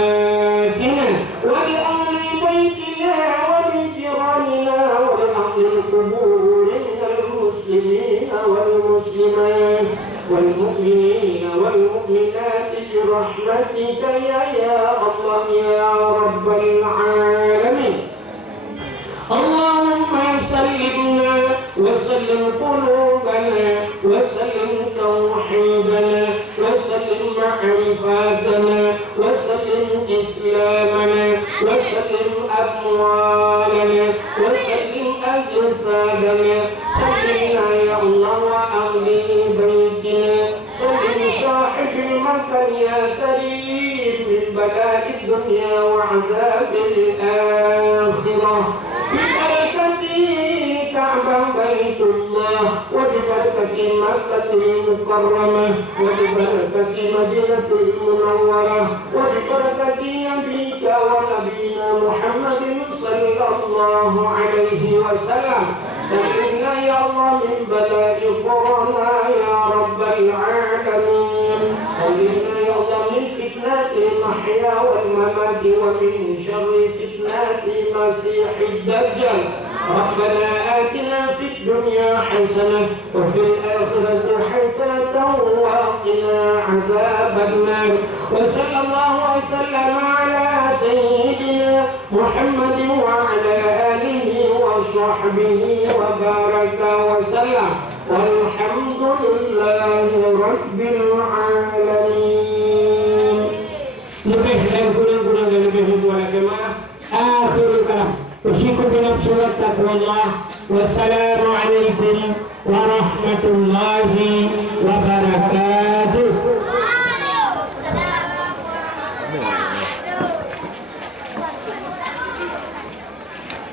ولأهل بيتنا ولجيراننا ولأهل القبور من المسلمين والمسلمات والمؤمنين والمؤمنات برحمتك يا الله يا رب العالمين. اللهم سلمنا وسلم قلوبنا وسلم توحيدنا وسلم معرفتنا وسلم إسلامنا وسلم أموالنا وسلم أجسادنا. سلمنا يا الله وأهل بيتنا. سلم صاحب المكان يا كريم من بلاء الدنيا وعذاب الآخرة. ببركة كعبة بيت الله وببركة مكة المكرمة وببركة مدينة المنورة وببركة نبيك ونبينا محمد صلى الله عليه وسلم. سلمنا يا الله من بلاء كورونا يا رب العالمين. سلمنا يا الله من فتنة المحيا والممات ومن شر فتنة المسيح الدجال. ربنا آتنا في الدنيا حسنة وفي الآخرة حسنة وقنا عذاب النار. وصلى الله وسلم على سيدنا محمد وعلى آله وصحبه وبارك وسلم والحمد لله رب العالمين. Lebih dan kurang-kurang dan lebih hubungan jemaah. Akhirul kalam. Usikum binafsi wa taqwallah. Wassalamualaikum warahmatullahi wabarakatuh.